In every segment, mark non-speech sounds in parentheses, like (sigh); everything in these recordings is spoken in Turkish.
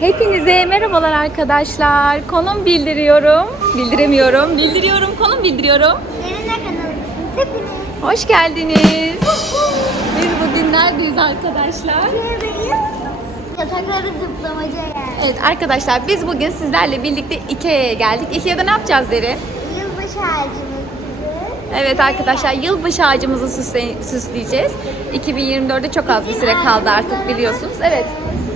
Hepinize merhabalar arkadaşlar. Konum bildiriyorum. Bildiremiyorum. Bildiriyorum. Konum bildiriyorum. Yerine kanalımızın hepiniz Hoş geldiniz. Biz bugün neredeyiz arkadaşlar? Yatakları zıplamaca yer. Evet arkadaşlar biz bugün sizlerle birlikte Ikea'ya geldik. Ikea'da ne yapacağız derin? Yılbaşı ağacımız Evet arkadaşlar yılbaşı ağacımızı süsle- süsleyeceğiz. 2024'de çok az bir süre kaldı artık biliyorsunuz. Evet.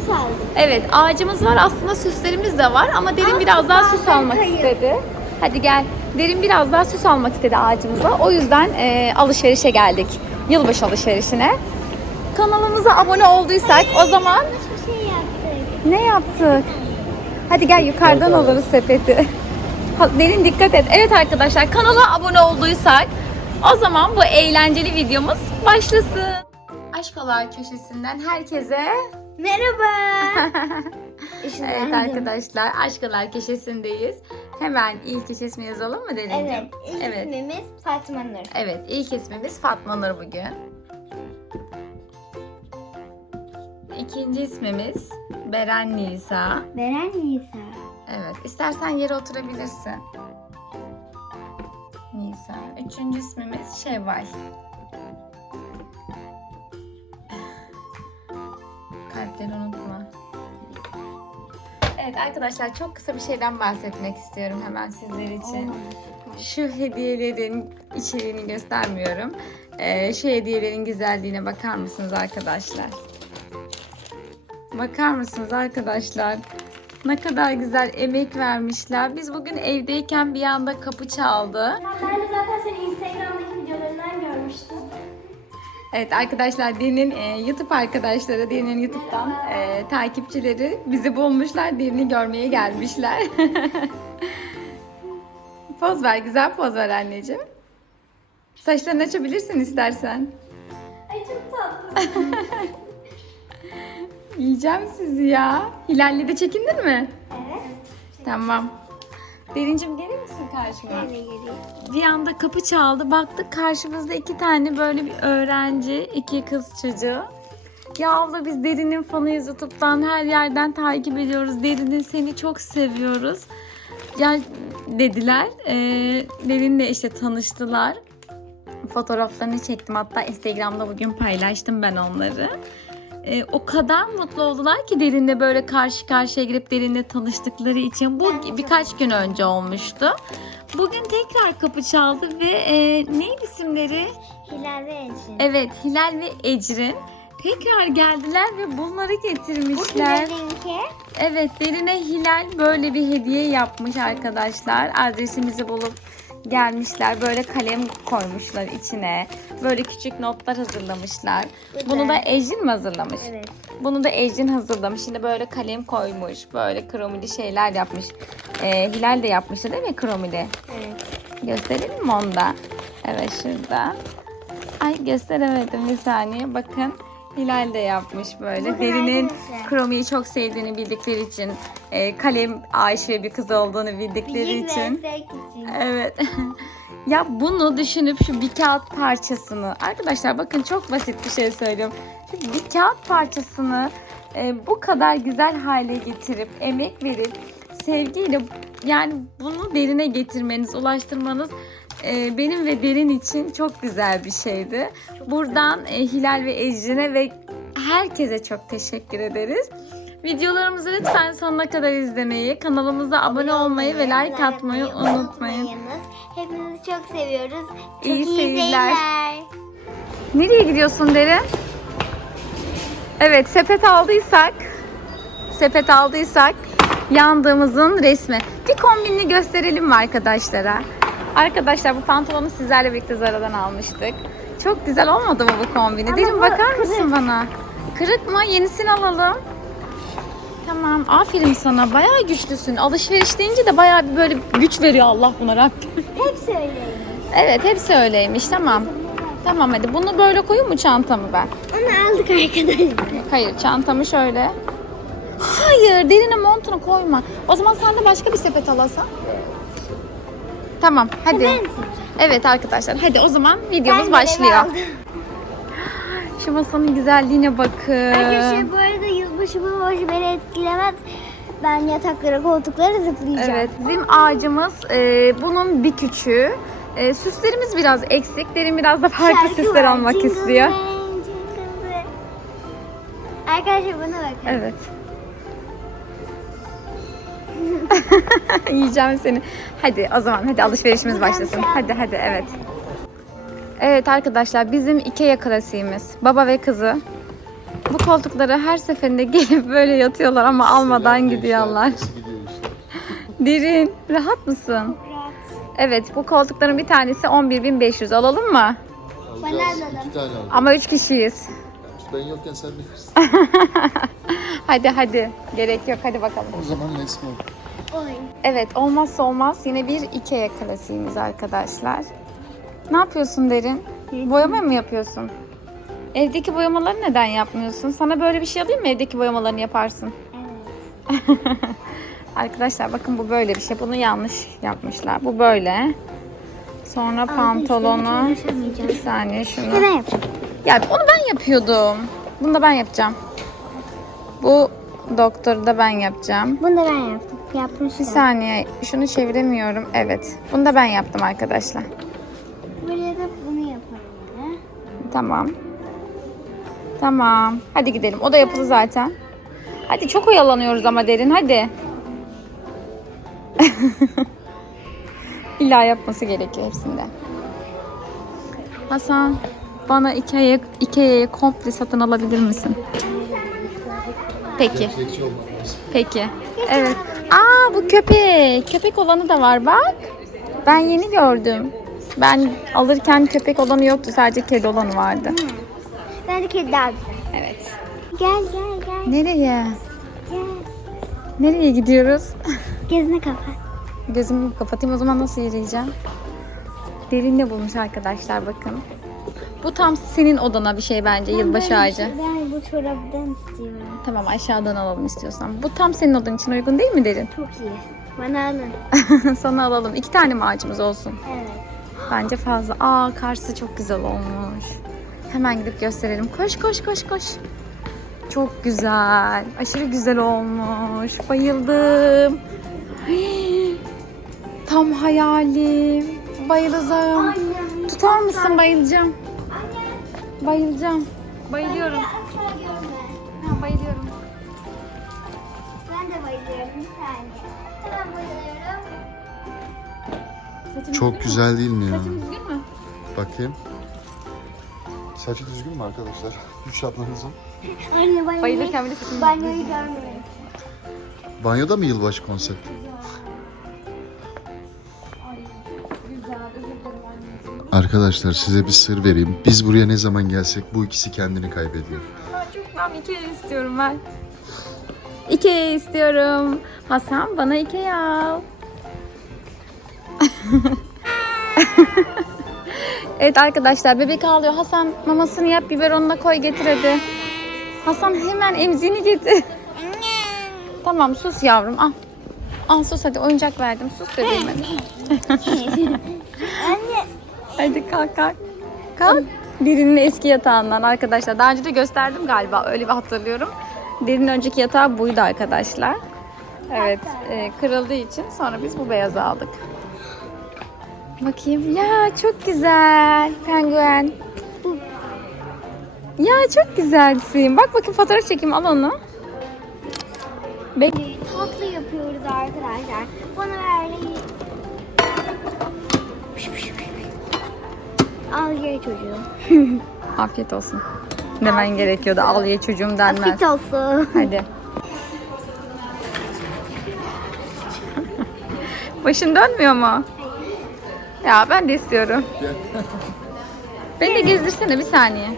Aldık. Evet ağacımız var aslında süslerimiz de var ama Derin Ama biraz daha süs almak kayıp. istedi. Hadi gel. Derin biraz daha süs almak istedi ağacımıza. O yüzden e, alışverişe geldik. Yılbaşı alışverişine. Kanalımıza abone olduysak o zaman şey yaptık. ne yaptık? Hadi gel yukarıdan alırız sepeti. Derin dikkat et. Evet arkadaşlar kanala abone olduysak o zaman bu eğlenceli videomuz başlasın. Aşkolar köşesinden herkese Merhaba. (laughs) Evet arkadaşlar Aşkalar köşesindeyiz. Hemen ilk iş ismi yazalım mı Derincim? Evet. İlk Evet. ismimiz Fatma Nur. Evet ilk ismimiz Fatma Nur bugün. İkinci ismimiz Beren Nisa. Beren Nisa. Evet istersen yere oturabilirsin. Nisa. Üçüncü ismimiz Şevval. Kalpleri unutma. Evet arkadaşlar çok kısa bir şeyden bahsetmek istiyorum hemen sizler için. Şu hediyelerin içeriğini göstermiyorum. Ee, şu hediyelerin güzelliğine bakar mısınız arkadaşlar? Bakar mısınız arkadaşlar? Ne kadar güzel emek vermişler. Biz bugün evdeyken bir anda kapı çaldı. Ben de zaten seni görmüştüm. Evet arkadaşlar Derin'in e, YouTube arkadaşları, Derin'in YouTube'dan e, takipçileri bizi bulmuşlar. Derin'i görmeye gelmişler. (laughs) poz ver, güzel poz ver anneciğim. Saçlarını açabilirsin istersen. Ay çok tatlı. (laughs) Yiyeceğim sizi ya. Hilal'le de çekindin mi? evet. Tamam. Derincim gelir misin karşıma? Ben de geleyim. Bir anda kapı çaldı. Baktık karşımızda iki tane böyle bir öğrenci, iki kız çocuğu. Ya abla biz Derin'in fanıyız YouTube'dan her yerden takip ediyoruz. Derin'in seni çok seviyoruz. Gel dediler. Ee, Derin'le işte tanıştılar. Fotoğraflarını çektim. Hatta Instagram'da bugün paylaştım ben onları. Ee, o kadar mutlu oldular ki Derin'le böyle karşı karşıya girip Derin'le tanıştıkları için. Bu birkaç gün önce olmuştu. Bugün tekrar kapı çaldı ve e, neydi isimleri? Hilal ve Ecrin. Evet Hilal ve Ecrin tekrar geldiler ve bunları Bu getirmişler. Hilal'inki. Evet Derine Hilal böyle bir hediye yapmış arkadaşlar. Adresimizi bulup gelmişler. Böyle kalem koymuşlar içine. Böyle küçük notlar hazırlamışlar. Bunu da Ecrin mi hazırlamış? Evet. Bunu da Ecrin hazırlamış. Yine böyle kalem koymuş. Böyle kromili şeyler yapmış. Ee, Hilal de yapmıştı değil mi kromili? Evet. Gösterelim mi onu da? Evet şurada. Ay gösteremedim bir saniye. Bakın Hilal de yapmış böyle. Bakın Derinin arkadaşlar. kromiyi çok sevdiğini bildikleri için, e, kalem aşığı bir kız olduğunu bildikleri ve için. için. Evet. (laughs) ya bunu düşünüp şu bir kağıt parçasını arkadaşlar bakın çok basit bir şey söylüyorum. Bir kağıt parçasını e, bu kadar güzel hale getirip emek verip sevgiyle yani bunu derine getirmeniz, ulaştırmanız e, benim ve derin için çok güzel bir şeydi. Buradan e, Hilal ve Ecrin'e ve herkese çok teşekkür ederiz. Videolarımızı lütfen sonuna kadar izlemeyi, kanalımıza abone olmayı ve like atmayı unutmayın. Hepinizi çok seviyoruz. Çok İyi iyi seyirler. seyirler. Nereye gidiyorsun Derin? Evet sepet aldıysak sepet aldıysak yandığımızın resmi. Bir kombinini gösterelim mi arkadaşlara? Arkadaşlar bu pantolonu sizlerle birlikte Zara'dan almıştık. Çok güzel olmadı mı bu kombini? Ama Derin bakar mısın kırık. bana? Kırık mı? Yenisini alalım. Tamam. Aferin sana. Bayağı güçlüsün. Alışveriş deyince de bayağı bir böyle güç veriyor Allah buna Rabbim. Hepsi öyleymiş. Evet hepsi öyleymiş. Tamam. Tamam hadi bunu böyle koyayım mı çantamı ben? Onu aldık arkadaşlar. Hayır çantamı şöyle. Hayır derine montunu koyma. O zaman sen de başka bir sepet alasan. Tamam hadi. Ben Evet arkadaşlar hadi o zaman videomuz Ben de başlıyor. aldım. Şu masanın güzelliğine bakın. Arkadaşlar bu arada yılbaşı bu hoş beni etkilemez. Ben yataklara, koltuklara zıplayacağım. Evet, bizim ağacımız e, bunun bir küçüğü. E, süslerimiz biraz eksik. Derin biraz da farklı Şarkı süsler var. almak Jingle istiyor. bell, jingle bell. Arkadaşlar buna bakın. Evet. (laughs) Yiyeceğim seni. Hadi o zaman hadi alışverişimiz başlasın. şey Hadi hadi evet. Evet arkadaşlar bizim Ikea klasiğimiz. Baba ve kızı. Bu koltuklara her seferinde (laughs) gelip böyle yatıyorlar ama almadan gidiyorlar. Nasıl gidiyor işte? (laughs) Derin, rahat mısın? Rahat. Evet bu koltukların bir tanesi 11.500 alalım mı? Bana alalım. Tane alacağız. Ama 3 kişiyiz. Ben yokken sen bilirsin. (laughs) Hadi hadi. Gerek yok hadi bakalım. O zaman let's go. Evet olmazsa olmaz yine bir Ikea klasiğimiz arkadaşlar. Ne yapıyorsun Derin? Boyama mı yapıyorsun? Evdeki boyamaları neden yapmıyorsun? Sana böyle bir şey alayım mı evdeki boyamalarını yaparsın? Evet. (laughs) Arkadaşlar bakın bu böyle bir şey. Bunu yanlış yapmışlar. Bu böyle. Sonra pantolonu. Bir saniye şunu. Hemen yapacağım. Ya onu ben yapıyordum. Bunu da ben yapacağım. Bu doktoru da ben yapacağım. Bunu da ben yaptım. Bir Yapmışlar. saniye şunu çeviremiyorum. Evet. Bunu da ben yaptım arkadaşlar. Buraya da bunu yapalım. yine. Tamam. Tamam. Hadi gidelim. O da yapılı zaten. Hadi çok oyalanıyoruz ama derin. Hadi. (laughs) İlla yapması gerekiyor hepsinde. Hasan bana Ikea'yı Ikea'yı komple satın alabilir misin? Peki. Peki. Evet. Aa bu köpek. Köpek olanı da var bak. Ben yeni gördüm. Ben alırken köpek olanı yoktu. Sadece kedi olanı vardı. Ben de kedi güzel. Evet. Gel gel gel. Nereye? Gel. Nereye gidiyoruz? Gözünü kapat. Gözümü kapatayım o zaman nasıl yürüyeceğim? Derinle bulmuş arkadaşlar bakın. Bu tam senin odana bir şey bence yılbaşı Ben bir ağacı. şey- Ben bu çoraptan istiyorum. Tamam aşağıdan alalım istiyorsan. Bu tam senin odan için uygun değil mi Derin? Çok iyi. Bana alın. (laughs) Sana alalım. İki tane mi ağacımız olsun? Evet. Bence fazla. Aa karşısı çok güzel olmuş. Hemen gidip gösterelim. Koş koş koş koş. Çok güzel. Aşırı güzel olmuş. Bayıldım. Hii, (gasps) Tam hayalim. Bayılacağım. Tutar mısın? Bayılacağım. Bayılacağım. Bayılıyorum. Saçım Çok güzel değil mi ya? Saçım düzgün mü? Bakayım. Saçı düzgün mü arkadaşlar? (laughs) Üç ablanızın. Anne banyoyu, Bayılırken bile saçım banyoyu görmüyorum. Banyoda mı yılbaşı konsepti? Arkadaşlar size bir sır vereyim. Biz buraya ne zaman gelsek bu ikisi kendini kaybediyor. Aa, çok ben Ikea istiyorum ben. Ikea istiyorum. Hasan bana Ikea al. (laughs) evet arkadaşlar bebek ağlıyor. Hasan mamasını yap biberonuna koy getir hadi. Hasan hemen emzini getir. (laughs) tamam sus yavrum al. Al sus hadi oyuncak verdim. Sus bebeğim hadi. (laughs) Anne. Hadi kalk kalk. Kalk. Derinin eski yatağından arkadaşlar. Daha önce de gösterdim galiba. Öyle bir hatırlıyorum. Derinin önceki yatağı buydu arkadaşlar. Evet. e, kırıldığı için sonra biz bu beyazı aldık. Bakayım. Ya çok güzel. Penguen. Ya çok güzelsin. Bak bakayım fotoğraf çekeyim. Al onu. Bek Tatlı yapıyoruz arkadaşlar. Bana vermeyi. Al ye çocuğum. (laughs) Afiyet olsun. Demen gerekiyordu. Al ye çocuğum denmez. Afiyet olsun. (laughs) Hadi. Başın dönmüyor mu? Ya ben de istiyorum. Beni de gezdirsene bir saniye.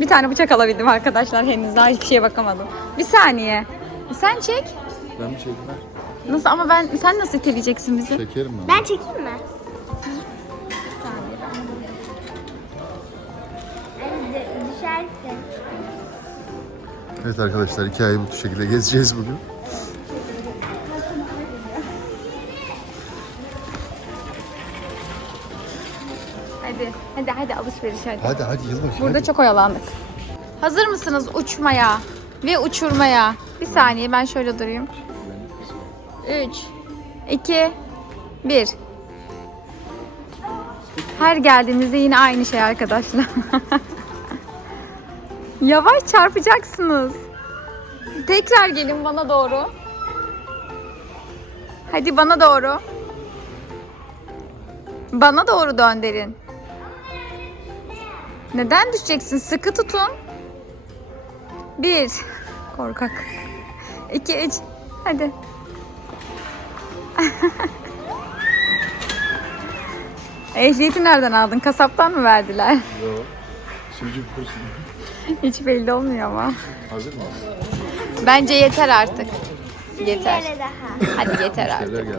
Bir tane bıçak alabildim arkadaşlar henüz daha hiçbir şeye bakamadım. Bir saniye. Sen çek. Ben mi çekmem? Nasıl ama ben sen nasıl iteleyeceksin bizi? Çekerim ben. Ben çekeyim mi? Evet arkadaşlar hikayeyi bu şekilde gezeceğiz bugün. Hadi. Hadi alışveriş hadi. Hadi hadi yılbaşı. Burada hadi. çok oyalandık. Hazır mısınız uçmaya? ve uçurmaya. Bir saniye ben şöyle durayım. 3 2 1 Her geldiğimizde yine aynı şey arkadaşlar. (laughs) Yavaş çarpacaksınız. Tekrar gelin bana doğru. Hadi bana doğru. Bana doğru dön derin. Neden düşeceksin? Sıkı tutun. Bir. Korkak. İki, üç. Hadi. (laughs) Ehliyeti nereden aldın? Kasaptan mı verdiler? Yok. Çocuk kursun. Hiç belli olmuyor ama. Hazır mı? Bence yeter artık. Yeter. Bir daha. Hadi yeter artık. Şeyler geldi.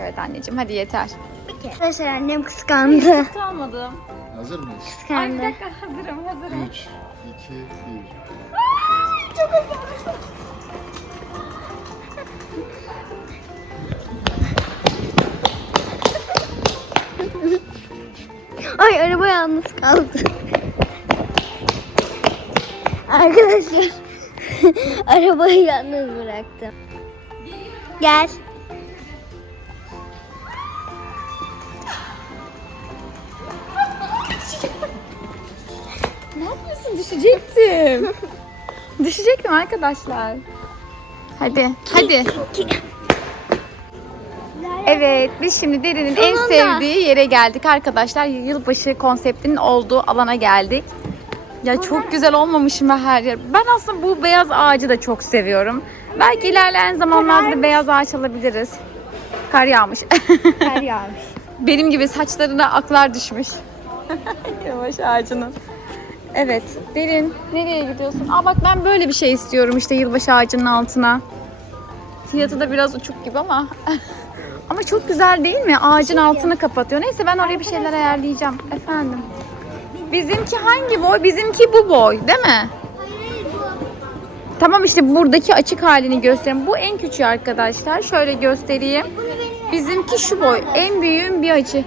Evet anneciğim hadi yeter. Bir kere. Arkadaşlar annem kıskandı. Kalmadım. Hazır mıyız? Kıskandı. hazırım hazırım. 3, 2, 1. Ay araba yalnız kaldı. Arkadaşlar (laughs) arabayı yalnız bıraktım. Gel. Ne yapıyorsun? Düşecektim. Düşecektim arkadaşlar. Hadi, hadi. Evet, biz şimdi Derin'in en Sonunda. sevdiği yere geldik arkadaşlar. Yılbaşı konseptinin olduğu alana geldik. Ya çok güzel olmamış mı her yer? Ben aslında bu beyaz ağacı da çok seviyorum. Belki ilerleyen zamanlarda beyaz ağaç alabiliriz. Kar yağmış. (laughs) Kar yağmış. Benim gibi saçlarına aklar düşmüş. (laughs) Yavaş ağacının. Evet. Derin nereye gidiyorsun? Aa bak ben böyle bir şey istiyorum işte yılbaşı ağacının altına. Fiyatı da biraz uçuk gibi ama. (laughs) ama çok güzel değil mi? Ağacın altını kapatıyor. Neyse ben oraya bir şeyler ayarlayacağım. Efendim. Bizimki hangi boy? Bizimki bu boy değil mi? Tamam işte buradaki açık halini göstereyim. Bu en küçüğü arkadaşlar. Şöyle göstereyim. Bizimki şu boy. En büyüğün bir açı.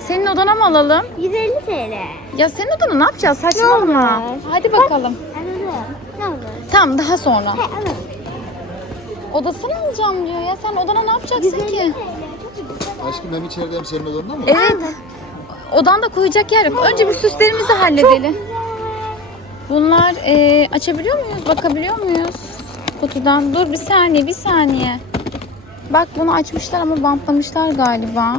Senin odana mı alalım? 150 TL. Ya senin odana ne yapacağız? Saçmalama. Ne olur? Hadi bakalım. Anladım. Ne olur? Tamam daha sonra. He. Odasını alacağım diyor ya. Sen odana ne yapacaksın 150 ki? TL. Aşkım hem içeride hem senin odanda mı? Evet. Odanda koyacak yer yok. Önce bir süslerimizi halledelim. Bunlar e, açabiliyor muyuz? Bakabiliyor muyuz? Kutudan. Dur bir saniye, bir saniye. Bak bunu açmışlar ama bantlamışlar galiba.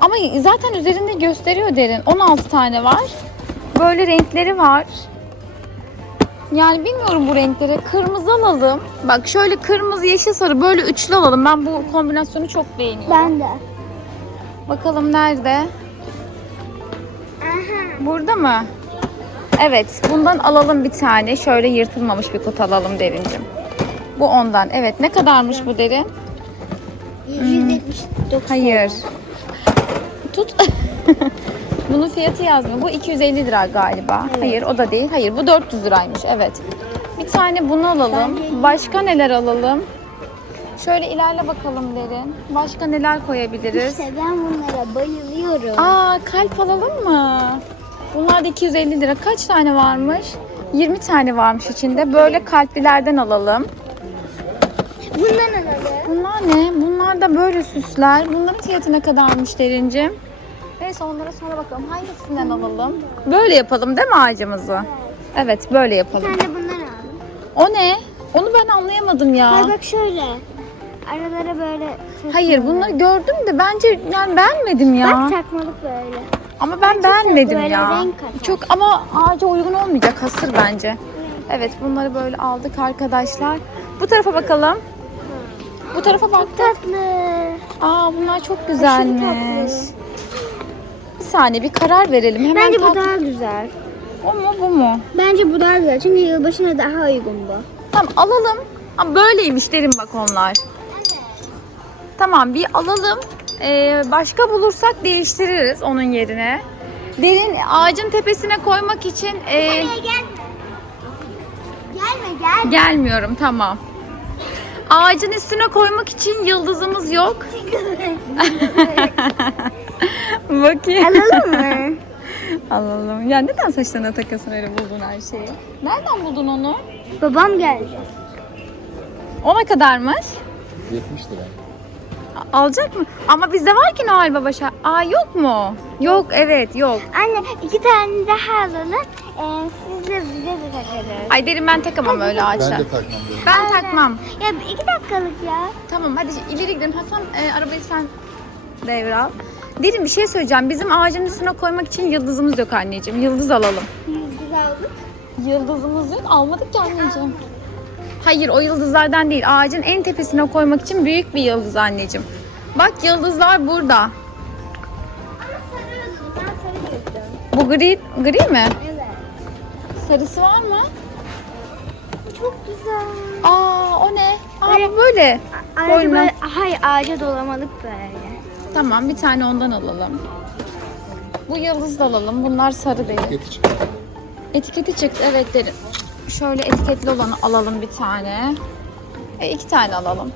Ama zaten üzerinde gösteriyor derin. 16 tane var. Böyle renkleri var. Yani bilmiyorum bu renkleri. Kırmızı alalım. Bak şöyle kırmızı, yeşil, sarı böyle üçlü alalım. Ben bu kombinasyonu çok beğeniyorum. Ben de. Bakalım nerede? Burada mı? Evet, bundan alalım bir tane. Şöyle yırtılmamış bir kutu alalım derincim. Bu ondan. Evet, ne kadarmış bu derin? 179 Hayır. Tut. (laughs) Bunun fiyatı yazmıyor. Bu 250 lira galiba. Hayır, o da değil. Hayır, bu 400 liraymış. Evet. Bir tane bunu alalım. Başka neler alalım? Şöyle ilerle bakalım derin. Başka neler koyabiliriz? İşte ben bunlara bayılıyorum. Aa kalp alalım mı? Bunlar da 250 lira. Kaç tane varmış? 20 tane varmış içinde. Böyle kalplilerden alalım. Bundan alalım. Bunlar ne? Bunlar da böyle süsler. Bunların fiyatı ne kadarmış derincim? Neyse onlara sonra bakalım. Hangisinden alalım? Böyle yapalım değil mi ağacımızı? Evet böyle Bir yapalım. tane bundan aldım. O ne? Onu ben anlayamadım ya. Hayır bak şöyle. Aralara böyle Hayır bunları gördüm de bence yani beğenmedim ya. Bak takmalık böyle. Ama ben beğenmedim böyle ya. renk katar. Çok ama ağaca uygun olmayacak hasır bence. Evet bunları böyle aldık arkadaşlar. Bu tarafa bakalım. Bu tarafa baktık. Tatlı. Aa bunlar çok güzelmiş. Bir saniye bir karar verelim. Hemen Bence bu tat- daha güzel. O mu bu mu? Bence bu daha güzel. Çünkü yılbaşına daha uygun bu. Tamam alalım. Ama böyleymiş derim bak onlar. Tamam bir alalım. Ee, başka bulursak değiştiririz onun yerine. Derin ağacın tepesine koymak için e, gelme. Gelme gel. gelmiyorum tamam. Ağacın üstüne koymak için yıldızımız yok. (laughs) (laughs) Bakayım. Alalım mı? (laughs) Alalım. Ya neden saçlarına takasın öyle buldun her şeyi? Nereden buldun onu? Babam geldi. Ona kadarmış. 70 lira. Alacak mı? Ama bizde var ki Noel Baba şa- Aa yok mu? Yok evet yok. Anne iki tane daha alalım. Ee, siz de bize de takarız. Ay derin ben takamam öyle Ben ağaçlar. de takmam derim. Ben takmam. Ya iki dakikalık ya. Tamam hadi ileri gidelim. Hasan e, arabayı sen devral. Derin bir şey söyleyeceğim. Bizim ağacın üstüne koymak için yıldızımız yok anneciğim. Yıldız alalım. Yıldız aldık. Yıldızımız yok. Almadık ki anneciğim. Hayır o yıldızlardan değil. Ağacın en tepesine koymak için büyük bir yıldız anneciğim. Bak yıldızlar burada. Ama sarı yıldız. Ben sarı yıldız. Bu gri, gri mi? Evet. Sarısı var mı? Bu çok güzel. Aa o ne? Aa Böyle- bu böyle. Arada Koyma. böyle, hayır ağaca dolamalık böyle. Tamam bir tane ondan alalım. Bu yıldız da alalım. Bunlar sarı değil. Paket çıktı. Etiketi çıktı evet derim. Şöyle etiketli olanı alalım bir tane. E, iki tane alalım.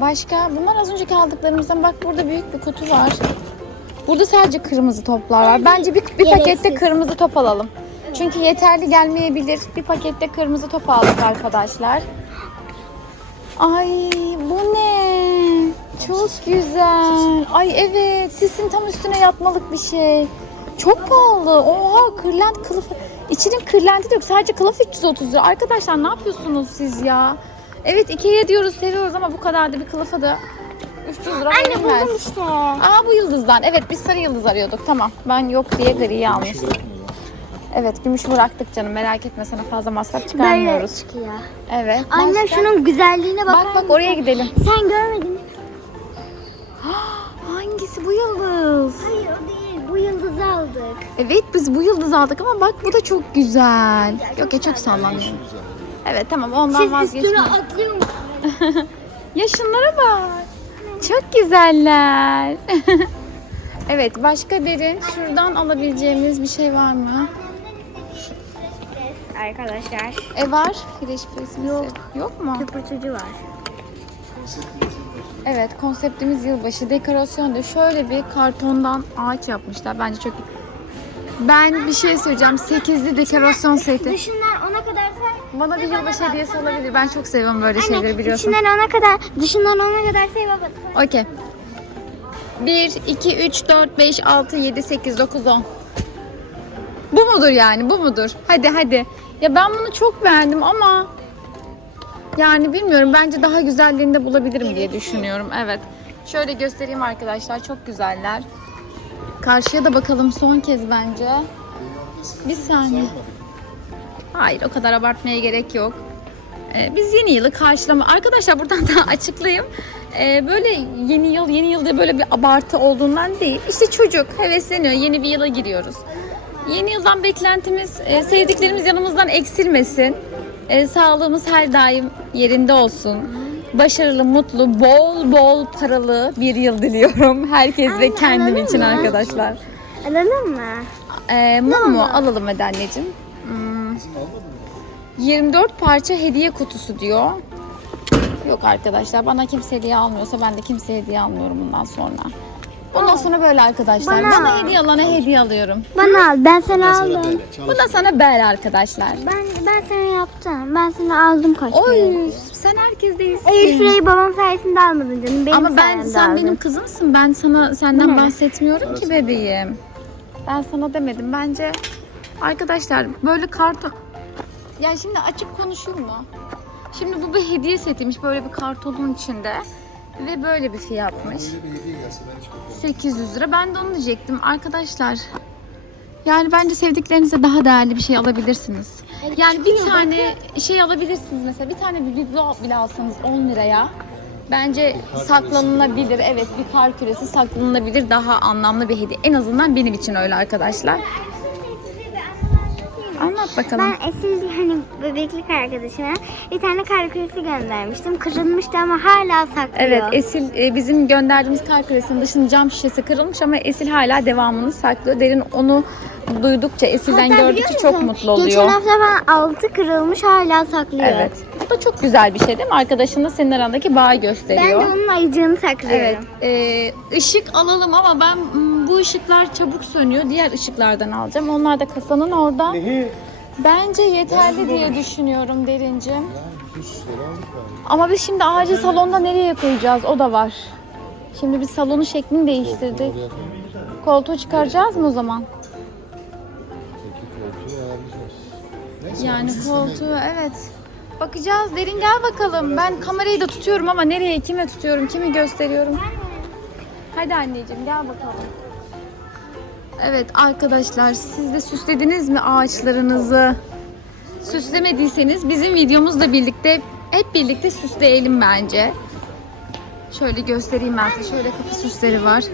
Başka? Bunlar az önceki aldıklarımızdan. Bak burada büyük bir kutu var. Burada sadece kırmızı toplar var. Bence bir, bir pakette kırmızı top alalım. Çünkü yeterli gelmeyebilir. Bir pakette kırmızı top aldık arkadaşlar. Ay bu ne? Çok güzel. Ay evet sisin tam üstüne yatmalık bir şey. Çok pahalı. Oha kırlent kılıfı. İçinin kırlenti de yok. Sadece kılıf 330 lira. Arkadaşlar ne yapıyorsunuz siz ya? Evet Ikea diyoruz seviyoruz ama bu kadar da bir kılıfa da 300 lira Anne verilmez. buldum işte. Aa bu yıldızdan. Evet biz sarı yıldız arıyorduk. Tamam. Ben yok diye griyi almıştım. Evet gümüş bıraktık canım. Merak etme sana fazla masraf Böyle çıkarmıyoruz. çıkıyor. Evet. Anne Başka? şunun güzelliğine bak. Bak bak oraya gidelim. Sen görmedin. (gasps) Hangisi bu yıldız? Hayır o yıldızı aldık. Evet biz bu yıldız aldık ama bak bu da çok güzel. Yok ya çok sallanıyor. Evet tamam ondan Siz üstüne vazgeçmeyelim. atlıyor musunuz? (laughs) Ya şunlara bak. Çok güzeller. (laughs) evet başka derin şuradan alabileceğimiz bir şey var mı? Arkadaşlar. E var. Fresh Yok. Yok mu? Köpürtücü var. Evet konseptimiz yılbaşı dekorasyonda şöyle bir kartondan ağaç yapmışlar. Bence çok ben bir şey söyleyeceğim. 8'li dekorasyon seti. Dışından ona kadar say. Bana bir yılbaşı hediyesi olabilir. Ben çok seviyorum böyle şeyleri biliyorsun. içinden ona kadar, dışından ona kadar say baba. Okey. 1, 2, 3, 4, 5, 6, 7, 8, 9, 10. Bu mudur yani? Bu mudur? Hadi hadi. Ya ben bunu çok beğendim ama yani bilmiyorum. Bence daha güzelliğini de bulabilirim diye düşünüyorum. Evet. Şöyle göstereyim arkadaşlar. Çok güzeller. Karşıya da bakalım son kez bence. Bir saniye. Hayır o kadar abartmaya gerek yok. Ee, biz yeni yılı karşılama... Arkadaşlar buradan (laughs) da açıklayayım. Ee, böyle yeni yıl, yeni yılda böyle bir abartı olduğundan değil. İşte çocuk hevesleniyor. Yeni bir yıla giriyoruz. Yeni yıldan beklentimiz e, sevdiklerimiz yanımızdan eksilmesin. E, sağlığımız her daim yerinde olsun. Başarılı, mutlu, bol bol paralı bir yıl diliyorum. Herkes ve kendim alalım için mı? arkadaşlar. Alalım mı? E, mum mu? Alalım hadi anneciğim. Hmm. 24 parça hediye kutusu diyor. Yok arkadaşlar bana kimse hediye almıyorsa ben de kimseye hediye almıyorum bundan sonra. Bundan sonra böyle arkadaşlar. Bana Bana, al. hediye alana hediye alıyorum. Bana al, ben sana Mesela aldım. böyle Bu da sana bel arkadaşlar. Ben ben sana yaptım. Ben sana aldım kaç kere. Oy sen herkes değilsin. Airfryer'ı babam sayesinde almadın canım. Benim Ama ben sayemde sen aldın. benim kızımsın. Ben sana senden ne? bahsetmiyorum ki bebeğim. Ben sana demedim. Bence arkadaşlar böyle karton ya şimdi açık konuşayım mı? Şimdi bu bir hediye setiymiş böyle bir kartonun içinde ve böyle bir fiyatmış. Böyle bir hediye gelse ben hiç bakmam. 800 lira. Ben de onu diyecektim arkadaşlar. Yani bence sevdiklerinize daha değerli bir şey alabilirsiniz. Yani bir tane şey alabilirsiniz mesela. Bir tane bir biblo bile alsanız 10 liraya. Bence saklanılabilir. Evet bir kar küresi saklanılabilir. Daha anlamlı bir hediye. En azından benim için öyle arkadaşlar. Anlat bakalım. Ben Esil hani bebeklik arkadaşıma bir tane kar küresi göndermiştim. Kırılmıştı ama hala saklıyor. Evet Esil e, bizim gönderdiğimiz kar küresinin dışının cam şişesi kırılmış ama Esil hala devamını saklıyor. Derin onu duydukça Esil'den Hatta gördükçe çok mutlu oluyor. Geçen hafta ben altı kırılmış hala saklıyor. Evet. Bu da çok güzel bir şey değil mi? Arkadaşın da senin arandaki bağı Ben gösteriyor. de onun ayıcığını saklıyorum. Evet. Ee, ışık alalım ama ben bu ışıklar çabuk sönüyor. Diğer ışıklardan alacağım. Onlar da kasanın orada. Bence yeterli diye düşünüyorum derincim. Ama biz şimdi ağacı salonda nereye koyacağız? O da var. Şimdi biz salonun şeklini değiştirdik. Koltuğu çıkaracağız mı o zaman? Yani koltuğu evet. Bakacağız. Derin gel bakalım. Ben kamerayı da tutuyorum ama nereye, kime tutuyorum, kimi gösteriyorum? Hadi anneciğim gel bakalım. Evet arkadaşlar siz de süslediniz mi ağaçlarınızı? Süslemediyseniz bizim videomuzla birlikte hep birlikte süsleyelim bence. Şöyle göstereyim ben size. Şöyle kapı süsleri var.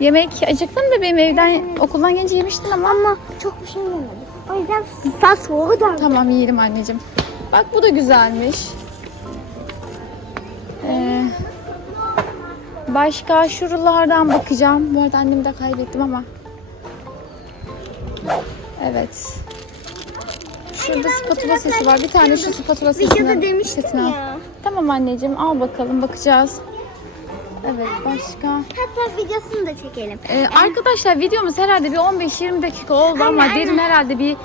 Yemek acıktın mı benim evden okuldan gelince yemiştin ama. Ama çok bir şey yemedim. O yüzden fast food aldım. Tamam yiyelim anneciğim. Bak bu da güzelmiş. Ee, başka şuralardan bakacağım. Bu arada annemi de kaybettim ama. Evet. Şurada spatula sesi var. Bir tane şu spatula sesini. Sesini al. Tamam anneciğim al bakalım bakacağız. Evet başka. Hatta videosunu da çekelim. Ee, arkadaşlar videomuz herhalde bir 15-20 dakika oldu ama Anne, derin herhalde bir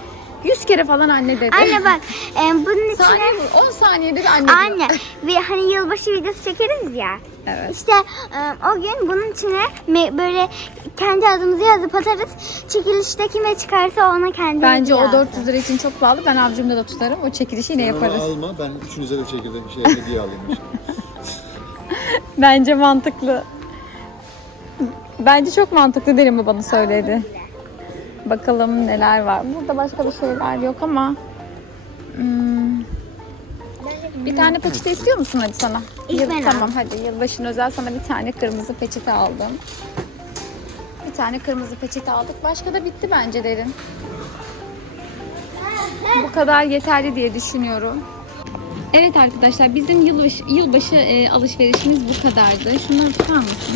100 kere falan anne dedi. Anne bak e, bunun içine Saniye, 10 saniyede bir anne. Anne bir hani yılbaşı videosu çekeriz ya. Evet. İşte e, o gün bunun içine böyle kendi adımızı yazıp atarız. Çekilişte kime çıkarsa ona kendi Bence o hediye 400 lira için çok pahalı. Ben avcumda da tutarım. O çekilişi yine yaparız. alma ben üçünüze de çekirdek şey hediye alayım. (laughs) Bence mantıklı. Bence çok mantıklı derim bu bana söyledi. Bakalım neler var. Burada başka bir şeyler yok ama hmm, bir tane peçete istiyor musun hadi sana? İlk Yıl- ben tamam hadi yılbaşın özel sana bir tane kırmızı peçete aldım. Bir tane kırmızı peçete aldık. Başka da bitti bence derin. Bu kadar yeterli diye düşünüyorum. Evet arkadaşlar bizim yılbaşı, yılbaşı e, alışverişimiz bu kadardı. Şunları tutar mısın?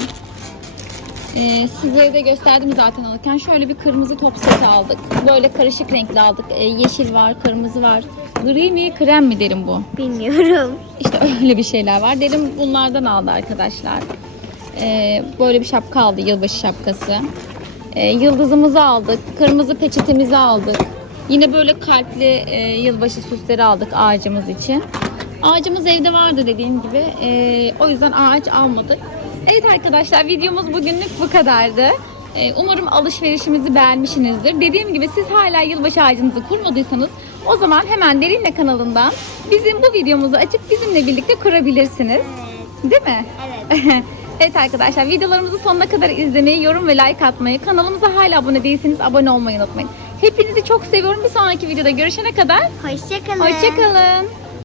E, sizlere de gösterdim zaten alırken. Şöyle bir kırmızı top seti aldık. Böyle karışık renkli aldık. E, yeşil var, kırmızı var. Gri mi, krem mi derim bu? Bilmiyorum. İşte öyle bir şeyler var. Dedim bunlardan aldı arkadaşlar. Ee, böyle bir şapka aldı. Yılbaşı şapkası. Ee, yıldızımızı aldık. Kırmızı peçetemizi aldık. Yine böyle kalpli e, yılbaşı süsleri aldık ağacımız için. Ağacımız evde vardı dediğim gibi. Ee, o yüzden ağaç almadık. Evet arkadaşlar videomuz bugünlük bu kadardı. Ee, umarım alışverişimizi beğenmişsinizdir. Dediğim gibi siz hala yılbaşı ağacınızı kurmadıysanız o zaman hemen Derinle kanalından bizim bu videomuzu açıp bizimle birlikte kurabilirsiniz. Değil mi? Evet. (laughs) evet arkadaşlar videolarımızı sonuna kadar izlemeyi, yorum ve like atmayı, kanalımıza hala abone değilseniz abone olmayı unutmayın. Hepinizi çok seviyorum. Bir sonraki videoda görüşene kadar Hoşçakalın. hoşçakalın.